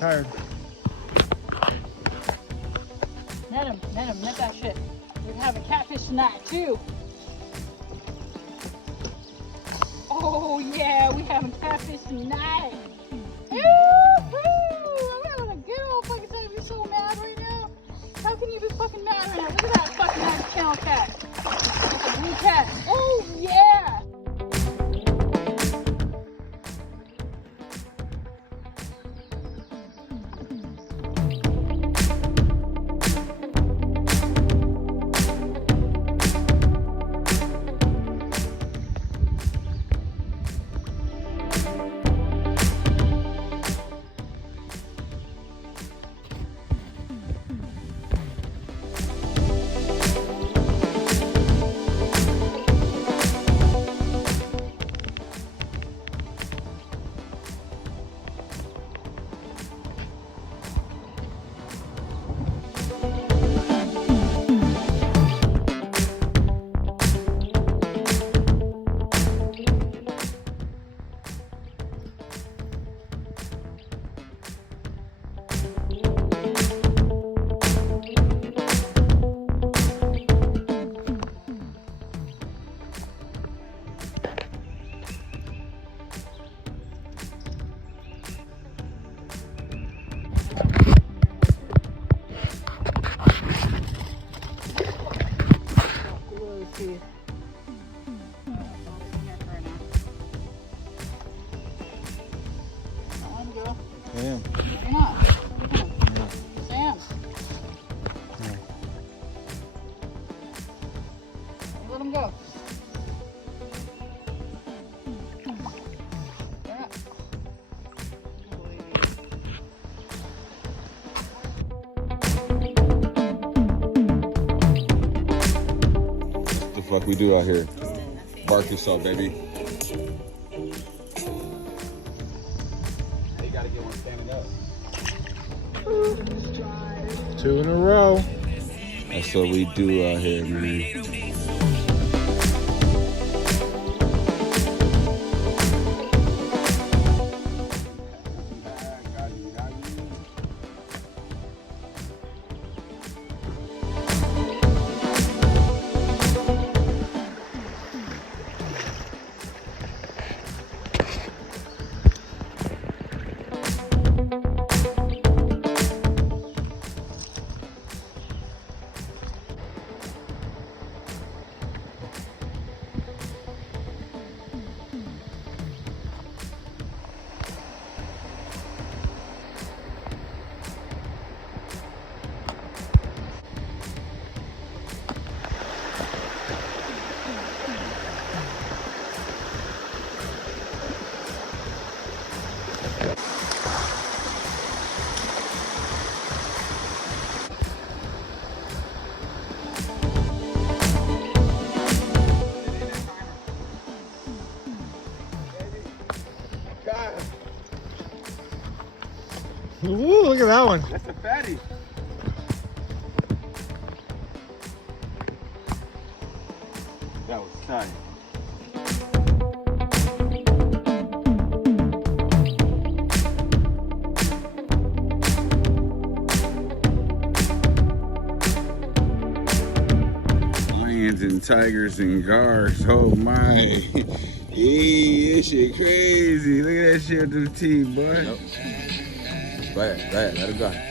tired. Net him, net that shit. We're having catfish tonight too. Oh yeah, we having catfish tonight. Woo-hoo! I'm having a good old fucking time. You're so mad right now. How can you be fucking mad right now? Look at that fucking nice channel cat. It's a blue cat. Oh yeah! Damn. Come on. Sam. Yeah. Let him go. Yeah. What the fuck we do out here? Bark yourself, baby. You gotta get one standing up. 2 in a row. That's what we do out here, man. Ooh, look at that one. That's a fatty. That was tight. Lions and tigers and gars. Oh my. Hey, this shit crazy. Look at that shit with the teeth, boy. Nope. Let it go.